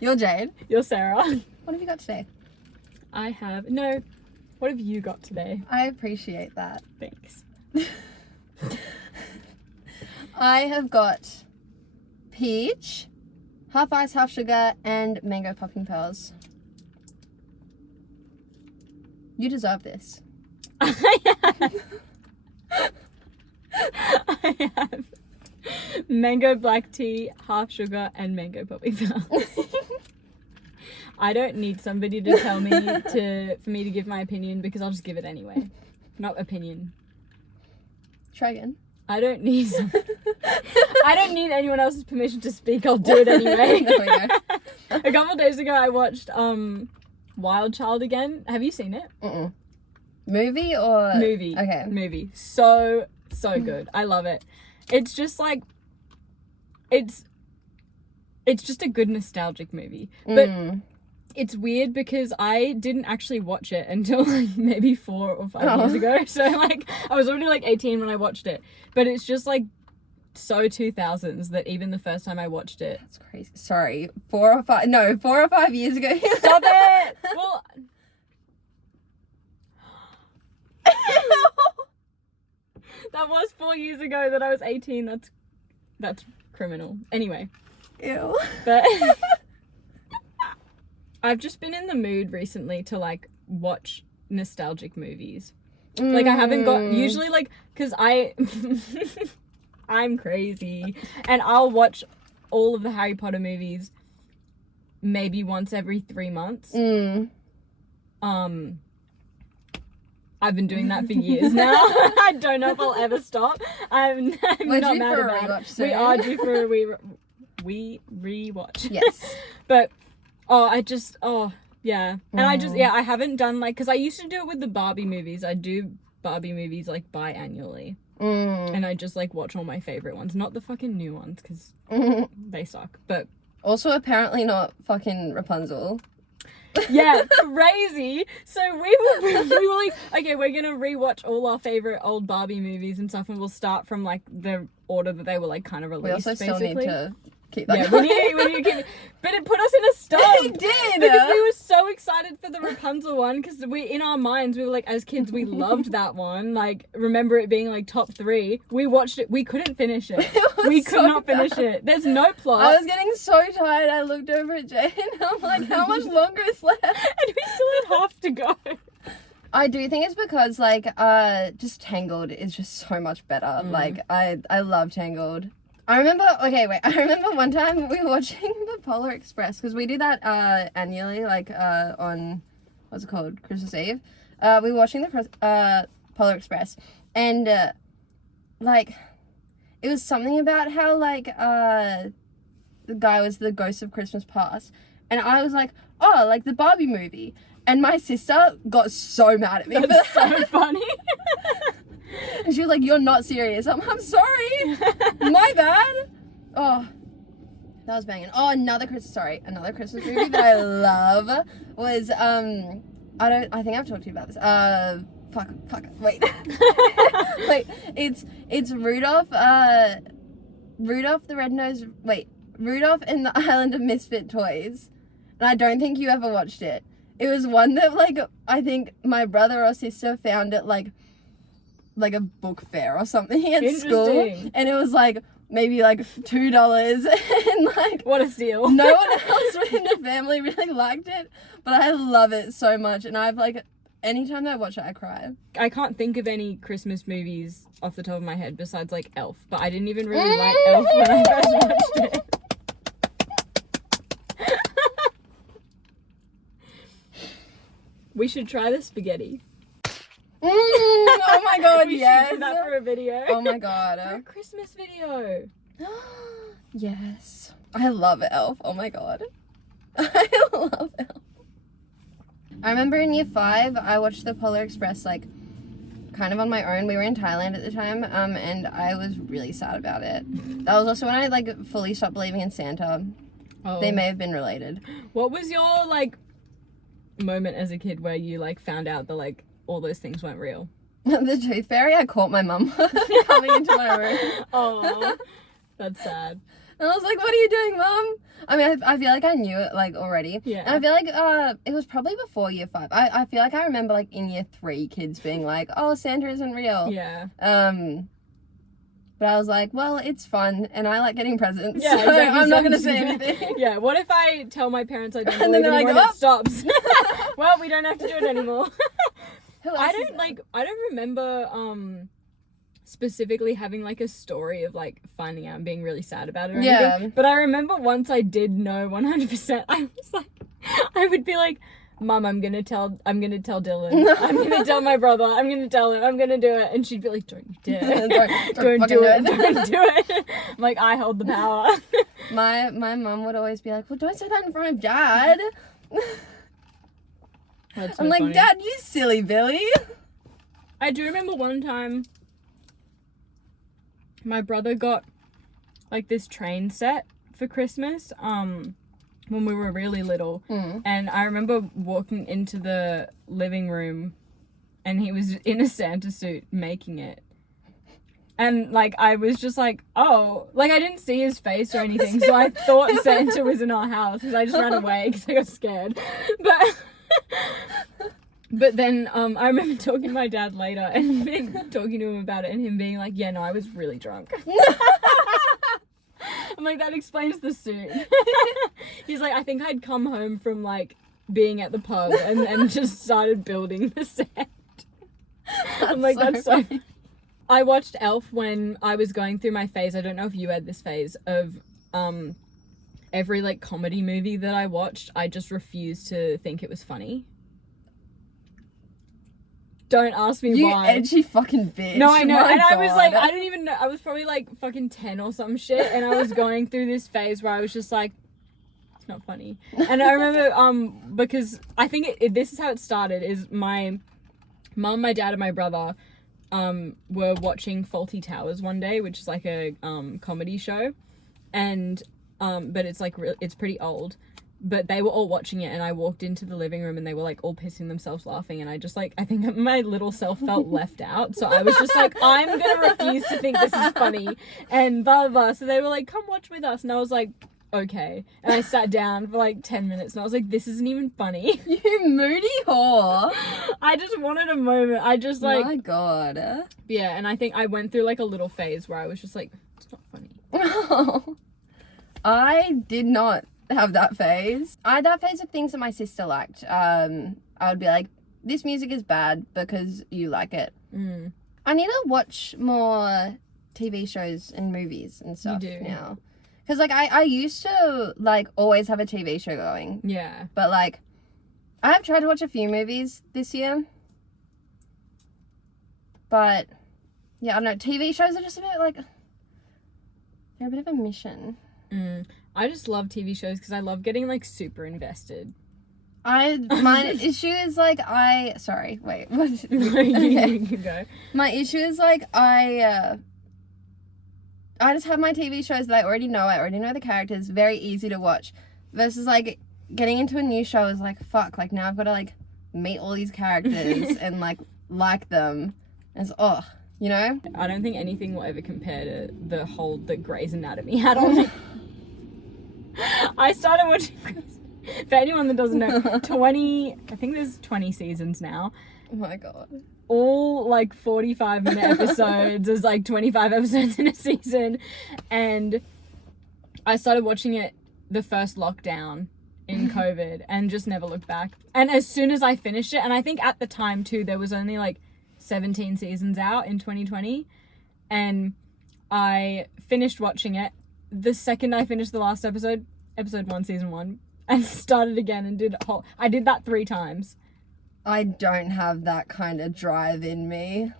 You're Jade. You're Sarah. What have you got today? What have you got today? I appreciate that. Thanks. I have got peach, half ice, half sugar, and mango popping pearls. You deserve this. I have mango black tea, half sugar, and mango popping pearls. I don't need somebody to tell me for me to give my opinion because I'll just give it anyway. Not opinion. Try again. I don't need anyone else's permission to speak. I'll do it anyway. There we go. A couple of days ago, I watched Wild Child again. Have you seen it? Mm-mm. Movie or movie? Okay. Movie. So good. I love it. It's just like it's just a good nostalgic movie, but. It's weird because I didn't actually watch it until like maybe 4 or 5 years ago. So like I was already like 18 when I watched it. But it's just like so 2000s that even the first time I watched it. That's crazy. Sorry. 4 or 5 years ago. Stop it! Well, that was 4 years ago that I was 18. That's criminal. Anyway. Ew. But I've just been in the mood recently to like watch nostalgic movies. Like I haven't got usually like because I'm crazy and I'll watch all of the Harry Potter movies maybe once every 3 months. I've been doing that for years now. I don't know if I'll ever stop. I'm not mad about it. We are due for a rewatch. Yes. But yeah. And I haven't done like, because I used to do it with the Barbie movies. I do Barbie movies like biannually. And I just like watch all my favorite ones. Not the fucking new ones, because they suck. But also apparently not fucking Rapunzel. Yeah, crazy. So we were like, okay, we're gonna rewatch all our favorite old Barbie movies and stuff, and we'll start from like the order that they were like kind of released. We also still basically. need to keep that Yeah, going. we need to keep it. But it put us in a stump. It did. Because we were so excited for the Rapunzel one, because in our minds, we were like, as kids, we loved that one. Like, remember it being like top 3. We watched it. We couldn't finish it. We could not finish it. There's no plot. I was getting so tired. I looked over at Jane and I'm like, how much longer is left? And we still had half to go. I do think it's because like just Tangled is just so much better. Like I love Tangled. I remember one time we were watching the Polar Express, because we do that annually, like on, what's it called, Christmas Eve. We were watching the Polar Express, and like it was something about how like the guy was the ghost of Christmas past, and I was like, oh, like the Barbie movie, and my sister got so mad at me. That's so funny. And she was like, you're not serious. I'm sorry. My bad. Oh, that was banging. Oh, another Christmas movie that I love was, I think I've talked to you about this. Wait. Wait, it's Rudolph and the Island of Misfit Toys. And I don't think you ever watched it. It was one that, like, I think my brother or sister found it, like a book fair or something at school, and it was like maybe like $2, and like what a steal. No one else in the family really liked it, but I love it so much, and I've like anytime I watch it I cry. I can't think of any Christmas movies off the top of my head besides like Elf, but I didn't even really like Elf when I first watched it. We should try the spaghetti. Oh my god, we yes. should do that for a video. Oh my god. For a Christmas video. Yes. I love Elf. Oh my god. I love Elf. I remember in year 5, I watched the Polar Express like kind of on my own. We were in Thailand at the time, and I was really sad about it. That was also when I like fully stopped believing in Santa. Oh. They may have been related. What was your like moment as a kid where you like found out that like all those things weren't real? The tooth fairy. I caught my mum coming into my room. Oh, that's sad. And I was like, what are you doing, Mum? I mean, I feel like I knew it, like, already. Yeah. And I feel like it was probably before year 5. I feel like I remember, like, in year 3, kids being like, oh, Santa isn't real. Yeah. But I was like, well, it's fun, and I like getting presents, Yeah, so exactly. I'm not going to say anything. Yeah, what if I tell my parents I don't And believe then they're anymore like, and it stops? Well, we don't have to do it anymore. Who else I is don't remember specifically having like a story of like finding out and being really sad about it or anything. But I remember once I did know 100%, I was like, I would be like, Mum, I'm gonna tell Dylan. I'm gonna tell my brother. I'm gonna tell him. I'm gonna do it. And she'd be like, don't you dare. don't do it. Don't do it. I'm like, I hold the power. My mum would always be like, well, don't say that in front of Dad. That's so I'm like, funny. Dad, you silly Billy. I do remember one time my brother got like this train set for Christmas when we were really little. And I remember walking into the living room and he was in a Santa suit making it. And like I was just like, oh, like I didn't see his face or anything, so I thought Santa was in our house because I just ran away because I got scared. But then I remember talking to my dad later and talking to him about it and him being like, yeah, no, I was really drunk. I'm like, that explains the suit. He's like, I think I'd come home from like being at the pub and just started building the set. I'm like, that's so... I watched Elf when I was going through my phase. I don't know if you had this phase of every like comedy movie that I watched, I just refused to think it was funny. Don't ask me why. You edgy fucking bitch. No, I know. My and God. I was like, I don't even know. I was probably like fucking 10 or some shit. And I was going through this phase where I was just like, it's not funny. And I remember, because I think this is how it started, is my mum, my dad, and my brother were watching Faulty Towers one day, which is like a comedy show. And, but it's like, it's pretty old. But they were all watching it and I walked into the living room and they were like all pissing themselves laughing and I just like, I think my little self felt left out. So I was just like, I'm going to refuse to think this is funny and blah, blah, blah. So they were like, come watch with us. And I was like, okay. And I sat down for like 10 minutes and I was like, this isn't even funny. You moody whore. I just wanted a moment. I just like... My God. Yeah, and I think I went through like a little phase where I was just like, it's not funny. I did not have that phase. I had that phase of things that my sister liked. I would be like, this music is bad because you like it. I need to watch more TV shows and movies and stuff now. Because, like, I used to, like, always have a TV show going. Yeah. But, like, I have tried to watch a few movies this year. But, yeah, I don't know. TV shows are just a bit, like, they're a bit of a mission. I just love TV shows because I love getting, like, super invested. My issue is, like, sorry, wait. What? You can go. My issue is, like, I just have my TV shows that I already know the characters, very easy to watch. Versus, like, getting into a new show is like, fuck, like, now I've got to, like, meet all these characters and, like them. And it's, you know? I don't think anything will ever compare to the hold that Grey's Anatomy had on me. I started watching, for anyone that doesn't know, I think there's 20 seasons now. Oh my God. All like 45-minute episodes. There's like 25 episodes in a season. And I started watching it the first lockdown in COVID and just never looked back. And as soon as I finished it, and I think at the time too, there was only like 17 seasons out in 2020. And I finished watching it. The second I finished the last episode 1, season 1, and started again and I did that 3 times. I don't have that kind of drive in me.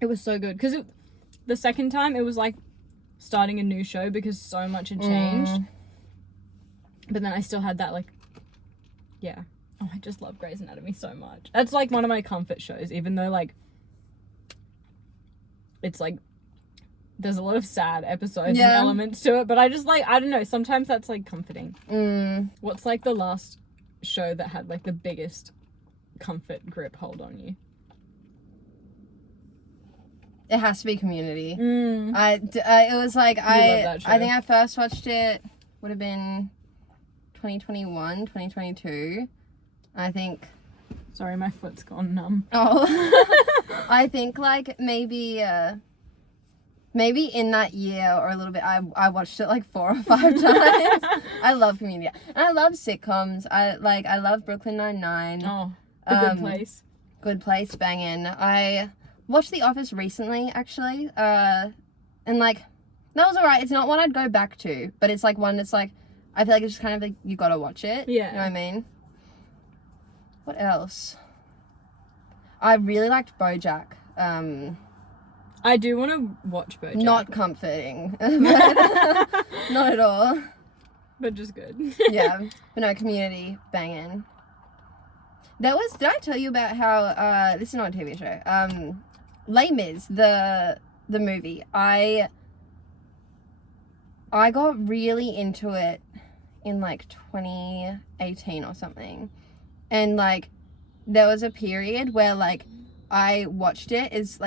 It was so good. Because the second time, it was like starting a new show because so much had changed. But then I still had that, like, yeah. Oh, I just love Grey's Anatomy so much. That's, like, one of my comfort shows, even though, like, it's, like, there's a lot of sad episodes and elements to it. But I just, like, I don't know. Sometimes that's, like, comforting. What's, like, the last show that had, like, the biggest comfort grip hold on you? It has to be Community. Mm. It was like, love that show. I think I first watched it, would have been 2021, 2022. I think. Sorry, my foot's gone numb. Oh. I think, like, maybe in that year or a little bit, I watched it, like, 4 or 5 times. I love Community. And I love sitcoms. I love Brooklyn Nine-Nine. Oh, The Good Place. Good Place, banging. I watched The Office recently, actually, and, like, that was alright. It's not one I'd go back to, but it's, like, one that's, like, I feel like it's just kind of, like, you gotta watch it. Yeah. You know what I mean? What else? I really liked BoJack. I do want to watch BoJack. Not comforting. But not at all. But just good. Yeah. But no, Community, banging. Did I tell you about how, this is not a TV show, Les Mis, the movie, I got really into it in, like, 2018 or something, and, like, there was a period where, like, I watched it as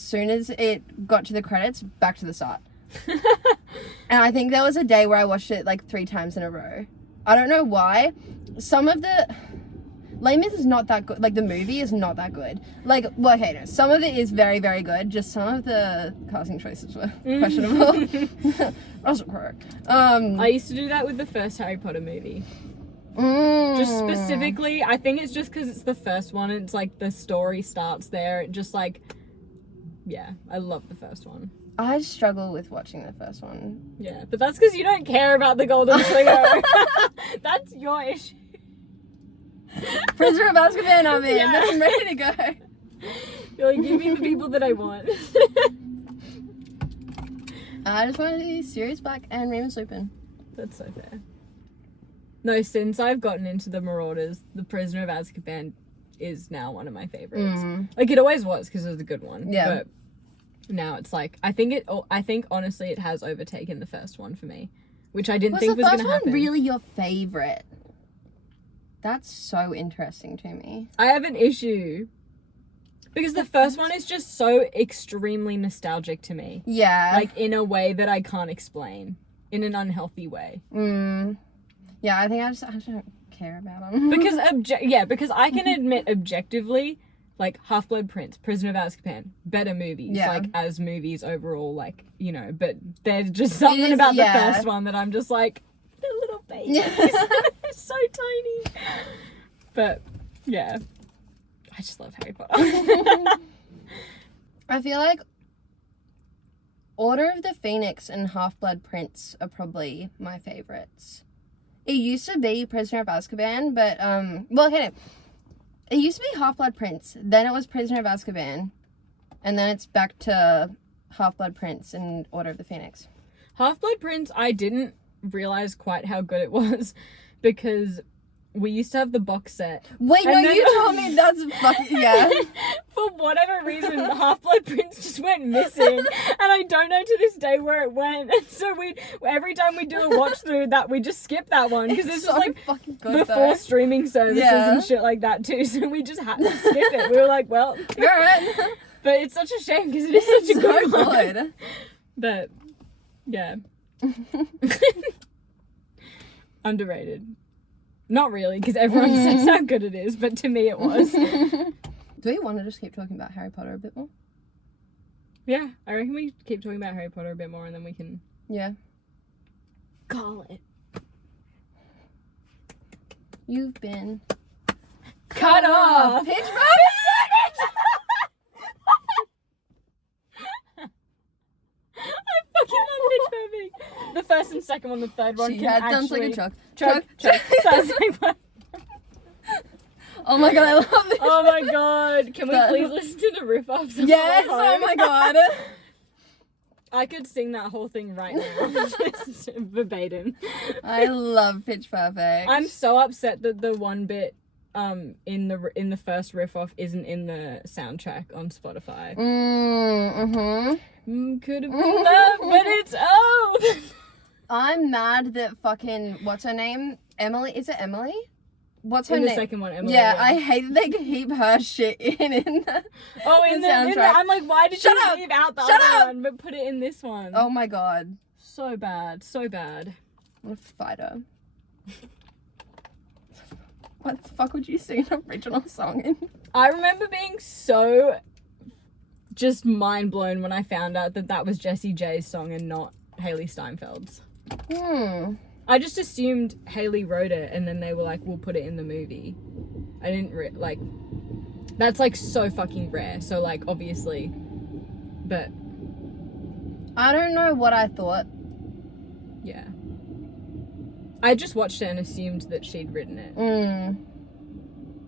soon as it got to the credits, back to the start. And I think there was a day where I watched it, like, 3 times in a row. I don't know why. Some of the Les Mis is not that good. Like, the movie is not that good. Like, well, okay, no, some of it is very, very good. Just some of the casting choices were questionable. Russell Crowe. I used to do that with the first Harry Potter movie. Just specifically, I think it's just because it's the first one. And it's like the story starts there. It just like, yeah, I love the first one. I struggle with watching the first one. Yeah, but that's because you don't care about the Golden Trio. That's your issue. Prisoner of Azkaban, I'm in. Yeah. I'm ready to go. You're like, give me the people that I want. I just want to see Sirius Black and Remus Lupin. That's so fair. No, since I've gotten into the Marauders, the Prisoner of Azkaban is now one of my favorites. Like, it always was because it was a good one. Yeah. But now it's like, I think honestly it has overtaken the first one for me, which I didn't think was going to happen. Was the first one really your favorite? That's so interesting to me. I have an issue because the first one is just so extremely nostalgic to me. Yeah. Like, in a way that I can't explain. In an unhealthy way. Yeah, I think I don't care about them. Because because I can admit objectively, like, Half-Blood Prince, Prisoner of Azkaban, better movies, like, as movies overall, like, you know, but there's just something about the first one that I'm just like, the little babies. They're so tiny. But, yeah. I just love Harry Potter. I feel like Order of the Phoenix and Half-Blood Prince are probably my favorites. It used to be Prisoner of Azkaban, but, well, okay, no. It used to be Half-Blood Prince, then it was Prisoner of Azkaban, and then it's back to Half-Blood Prince and Order of the Phoenix. Half-Blood Prince, I didn't realize quite how good it was because we used to have the box set. Wait, no, you told me that's fucking, yeah. For whatever reason, Half-Blood Prince just went missing, and I don't know to this day where it went. And so every time we do a watch through that, we just skip that one because it's so just like fucking good before though. Streaming services and shit like that too. So we just had to skip it. We were like, well, you're right. But it's such a shame because it is such a good one. Good. But yeah, underrated. Not really, because everyone says how good it is, but to me it was. Do we want to just keep talking about Harry Potter a bit more? Yeah, I reckon we keep talking about Harry Potter a bit more and then we can... Yeah. Call it. You've been... Cut off! Pitch Perfect! I fucking love Pitch Perfect. The first and second one, the third one She can had actually... done like a chuck. Chuck. Sounds like one. Oh my god, I love this. Oh my god. Can we please listen to the riff off? Yes, oh my god. I could sing that whole thing right now. Just verbatim. I love Pitch Perfect. I'm so upset that the one bit in the first riff off isn't in the soundtrack on Spotify. Could have been love, but it's old. I'm mad that fucking, what's her name? Emily, is it Emily? what's her in name? the second one, Emily. Yeah, I hate that they keep her shit in the soundtrack. I'm like, why did Shut you up! leave out the Shut other up! one but put it in this one? Oh my god. So bad, so bad. I'm a fighter. What the fuck would you sing an original song in? I remember being so just mind blown when I found out that that was Jessie J's song and not Haley Steinfeld's. I just assumed Haley wrote it and then they were like, we'll put it in the movie. I didn't like, that's like so fucking rare. So like, obviously, but. I don't know what I thought. Yeah. I just watched it and assumed that she'd written it.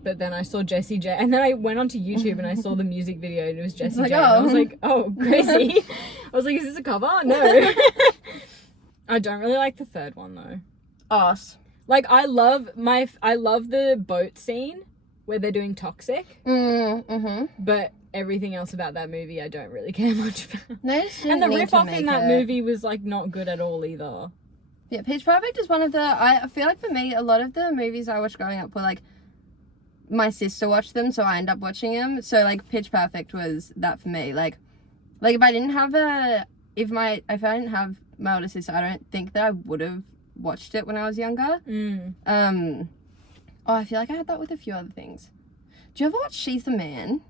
But then I saw Jessie J, and then I went onto YouTube and I saw the music video and it was Jessie J. And I was like, oh, crazy. I was like, is this a cover? No. I don't really like the third one though. Us. Like I love the boat scene where they're doing Toxic. But everything else about that movie I don't really care much about. And the riff off in that movie was like not good at all either. Yeah, Pitch Perfect is one of the, I feel like for me, a lot of the movies I watched growing up were like, my sister watched them, so I end up watching them. So like Pitch Perfect was that for me. Like if I didn't have if I didn't have my older sister, I don't think that I would have watched it when I was younger. I feel like I had that with a few other things. Do you ever watch She's the Man?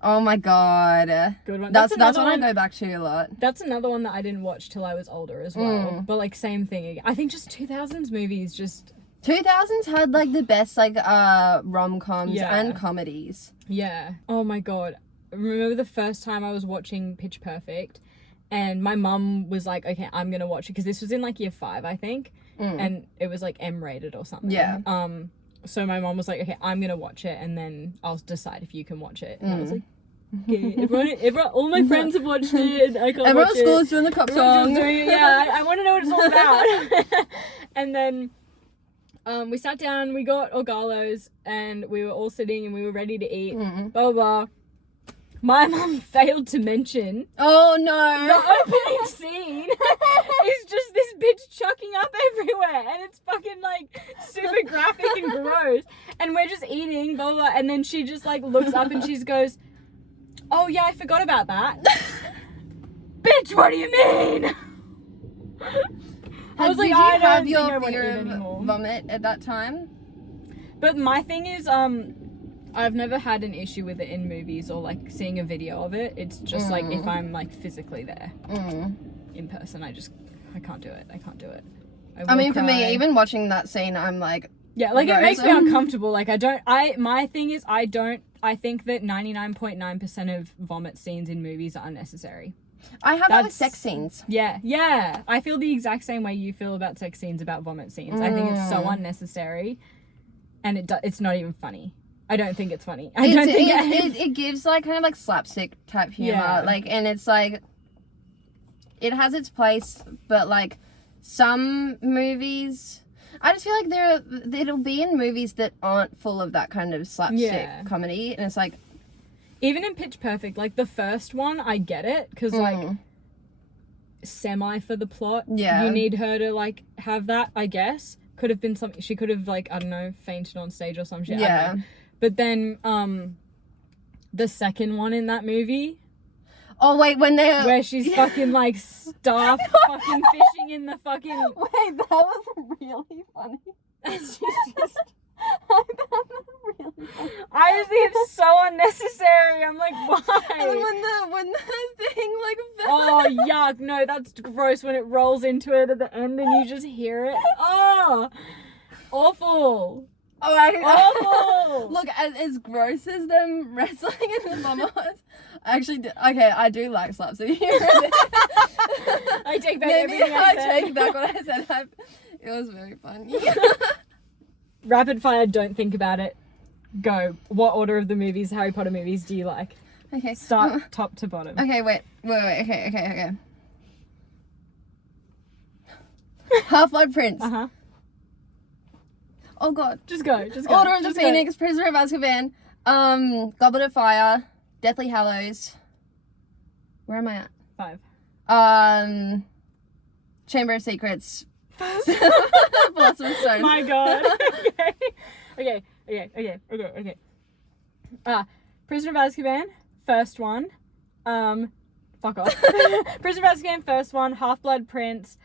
Oh my god. Good one. That's one I go back to a lot. That's another one that I didn't watch till I was older as well. But like same thing. I think just 2000s movies just 2000s had like the best like rom-coms and comedies. Yeah. Oh my god. I remember the first time I was watching Pitch Perfect and my mum was like, okay, I'm gonna watch it because this was in like year 5 I think. And it was like M-rated or something. Yeah. So my mom was like, okay, I'm gonna watch it and then I'll decide if you can watch it. And I was like, okay, everyone, all my friends have watched it. And I can't Everyone watch at school is doing the cop song. Yeah, I want to know what it's all about. And then we sat down, we got Orgalos, and we were all sitting and we were ready to eat. Blah, blah, blah. My mum failed to mention Oh no! the opening scene is just this bitch chucking up everywhere and it's fucking like super graphic and gross. And we're just eating, blah, blah, and then she just like looks up and she goes, oh yeah, I forgot about that. Bitch, what do you mean? I was like, I don't think I want to eat anymore. Vomit at that time? But my thing is, I've never had an issue with it in movies or like seeing a video of it. It's just like if I'm like physically there in person, I can't do it. I can't do it. I mean, for me, even watching that scene, I'm like, yeah, like it makes me uncomfortable. Like my thing is I think that 99.9% of vomit scenes in movies are unnecessary. I have that with sex scenes. Yeah. I feel the exact same way you feel about sex scenes, about vomit scenes. I think it's so unnecessary and it's not even funny. I don't think it's funny. It gives like kind of like slapstick type humor, like, and it's like it has its place, but like some movies, I just feel like it'll be in movies that aren't full of that kind of slapstick comedy, and it's like even in Pitch Perfect, like the first one, I get it because like semi for the plot, you need her to like have that. I guess could have been something she could have like I don't know fainted on stage or some shit. Yeah. But then, the second one in that movie. Oh wait, where she's fucking like fucking fishing in the fucking. Wait, that was really funny. She's just. I just think it's so unnecessary. I'm like, why? And then when the thing like fell. Oh yuck! No, that's gross. When it rolls into it at the end and you just hear it. Oh, awful. Oh, look, as gross as them wrestling in the bomber was, I do like slapstick humor. I take back everything I said. take back what I said. It was very funny. Rapid fire, don't think about it. Go. What order of the movies, Harry Potter movies, do you like? Okay. Start top to bottom. Okay, wait. Okay. Half-Blood Prince. Uh-huh. Oh god. Just go. Order of the Phoenix, Prisoner of Azkaban, Goblet of Fire, Deathly Hallows. Where am I at? 5. Chamber of Secrets, Philosopher's Stone. My God. Okay. Prisoner of Azkaban, first one. Fuck off. Prisoner of Azkaban, first one. Half-Blood Prince.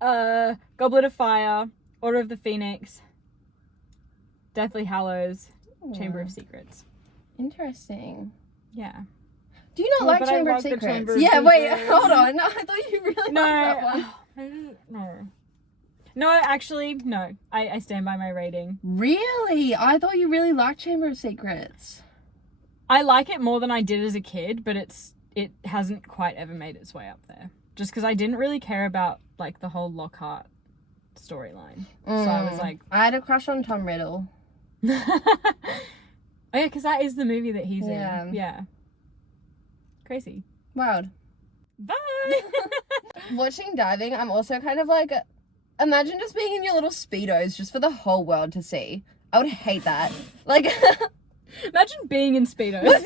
Goblet of Fire. Order of the Phoenix. Deathly Hallows. Chamber of Secrets. Interesting. Yeah. Do you not like but I Chamber of like the Secrets? Chamber of Yeah, wait, Secrets. hold on. I thought you really liked that one. No. No, actually, no. I stand by my rating. Really? I thought you really liked Chamber of Secrets. I like it more than I did as a kid, but it hasn't quite ever made its way up there. Just because I didn't really care about like the whole Lockhart storyline. So I was like, I had a crush on Tom Riddle. Oh yeah, because that is the movie that he's Yeah. in. Yeah. Crazy. Wild. Bye. Watching diving, I'm also kind of like, imagine just being in your little Speedos just for the whole world to see. I would hate that. Like, Imagine being in Speedos.